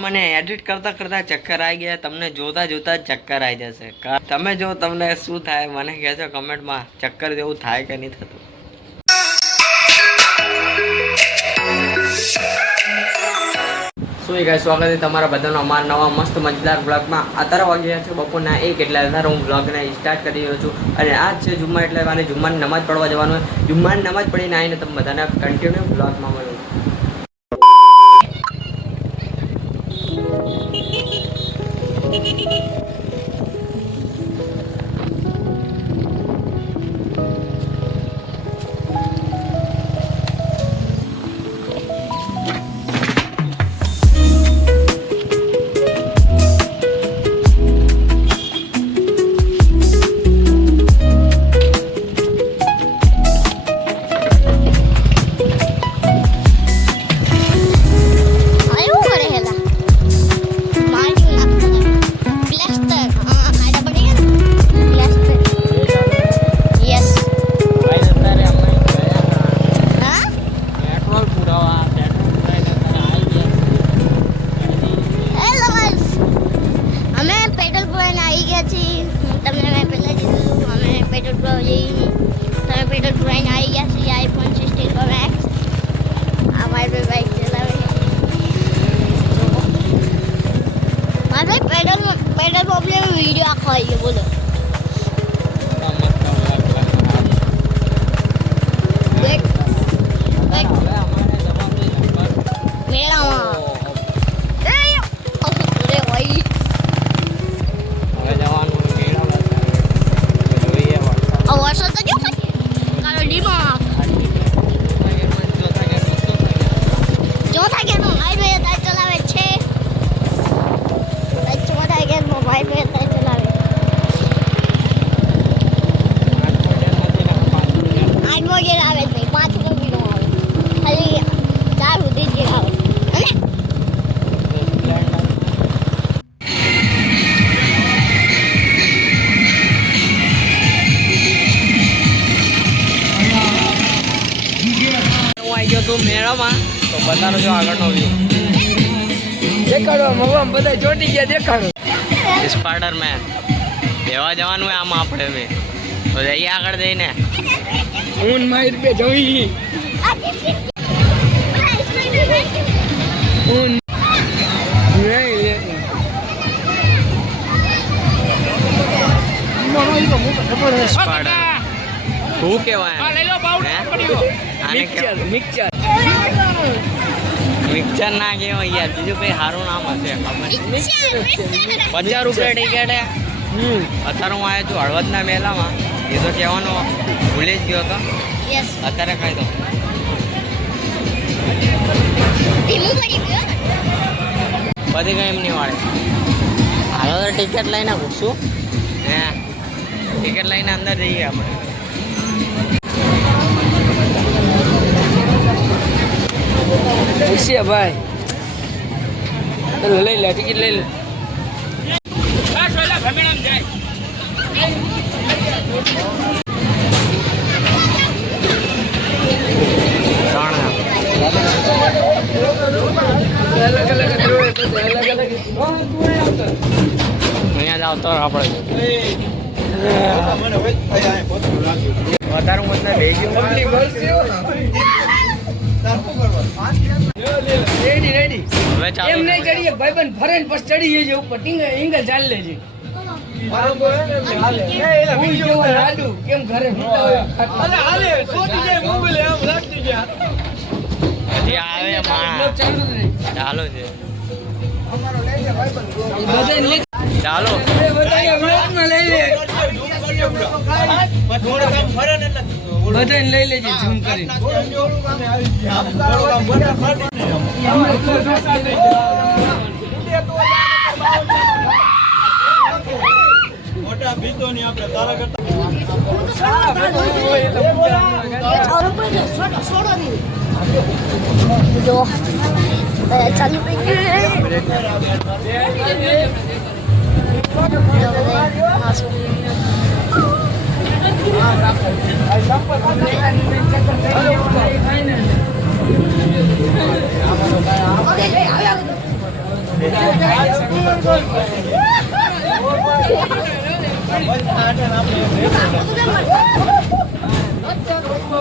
મને એડિટ કરતા કરતા ચક્કર આવી ગયા, તમને જોતા જોતા ચક્કર આવી જશે. તમે જો તમને શું થાય મને કહેજો કમેન્ટમાં, ચક્કર જેવું થાય કે નહીં થતું. શું ગાઈસ, સ્વાગત છે તમારા બધાનો અમારા નવા મસ્ત મજેદાર બ્લોગમાં. અત્યારે વાગ્યા છે બપોરના 1 એટલે અત્યારે હું બ્લોગને સ્ટાર્ટ કરી રહ્યો છું. અને આજ છે જુમ્મા એટલે મારે જુમ્માની નમાજ પડવા જવાનું હોય. જુમ્માની નમાજ પડીને આવીને તમે બધાને કન્ટિન્યુ બ્લોગમાં મળ્યું. वीडियो आखो ये बोलो મેળામાં તો બધાનો જો આગળનો વ્યૂ દેખાડો. મમ્મા બધા ચોટી ગયા, દેખાડો. સ્પાઈડરમેન બેવા જવાનું હોય આમાં આપણે બી તો જઈએ આગળ જઈને. ઊન માહિર બે જવી ઊન સ્પાઈડર શું કહેવાય મિક્સર ના કહેવાય યાર, બીજું કઈ સારું નામ હશે ખબર. 50 રૂપિયા ટિકિટ. અત્યારે હું આવ્યો છું હળવદના મેળામાં. એ તો કહેવાનો ભૂલી જ ગયો હતો. અત્યારે કહી દો બધી કઈ એમ નહીં વાળે. હાલો તો ટિકિટ લઈને ઘૂસું. હે ટિકિટ લઈને અંદર જઈએ આપણે. ભાઈ લઈ લે ટિકિટ લઈ લે. અહીંયા જ આવતો આપણે વધારે મત ના લઈ ગયું. રેડી હવે ચાલો. એમ નહીં ચડીએ ભાઈબંધ, ફરે ને પછી ચડી જઈએ ઉપર. ટીંગલ ચાલ લેજે. કેમ ઘરે હજી આવે માણસ. ચાલો છે ચાલો બધાને લઈ લેજે ઝૂમ કરી. મોટા ભીતો ની આપણે તારા કરતા જો ચાલુ થઈ ગયું.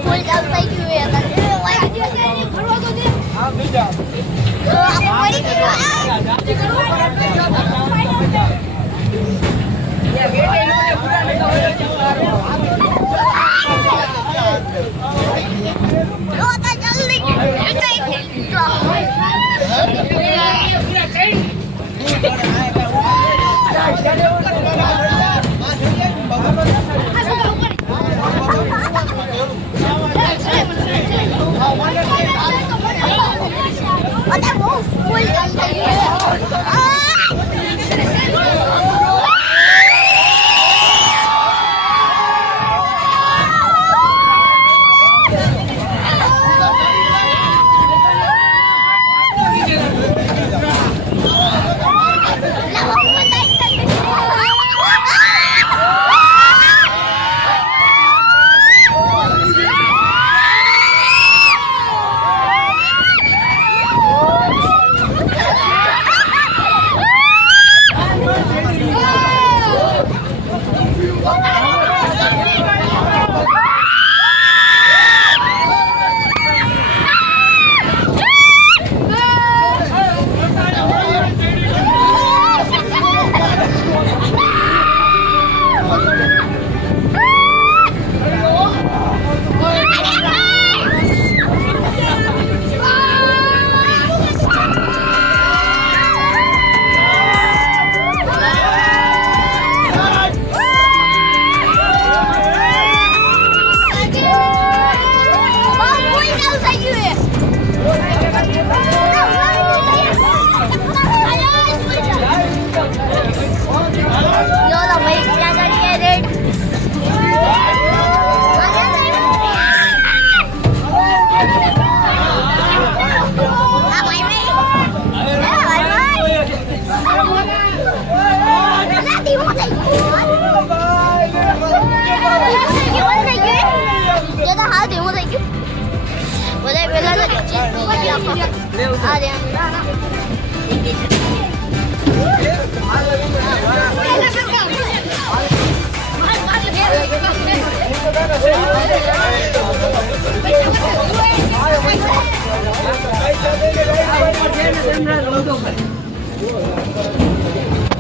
ફૂલ ચાલુ થઈ ગયું એ ફરવા તો દે આપણે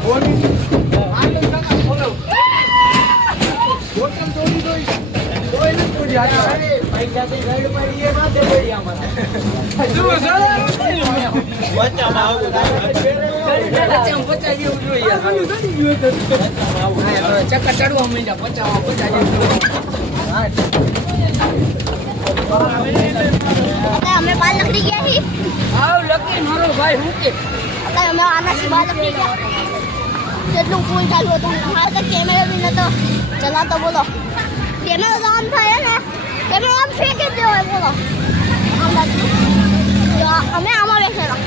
પડી ચક્કર ચડવા માંડ્યા અમે બાલ લકડી ગયા છીએ આવ લકી મારો ભાઈ હું કે અમે આનાથી બાલ લકડી ગયા જેટલું ફૂલ ચાલુ હતું હાલ તો કેમેરા બી નતો ચલાતો બોલો કેમેરા તો આમ થાય ને કેમેરા આમ ફેંકી જ દેવાય બોલો આમ બાજુ અમે આમાં બેસેલા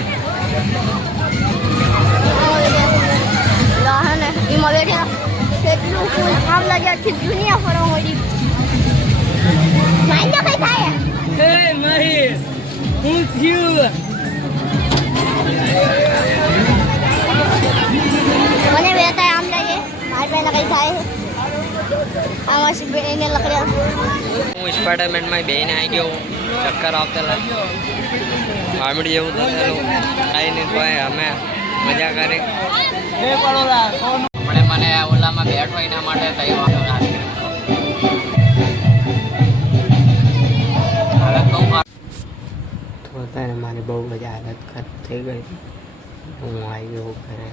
ને એમાં બેઠેલા કેટલું ફૂલ આમ લાગ્યા આખી દુનિયા ફરવા મળી માઇન્ડ કઈ થાય હે માહી હું થયું મને બેતા આમ લાગે મારી બેન કઈ થાય આમાં એને લકડ્યા હું સ્પાઈડરમેનમાં બેને આવી ગયો ચક્કર આવતા મામડી જેવું થયેલું કાંઈ નહીં ભાઈ અમે મજા કરી મને ઓલામાં બેઠો એના માટે તૈયાર અત્યારે મારી બહુ બધી હાલત ખરાબ થઈ ગઈ હું આવી ગયો ઘરે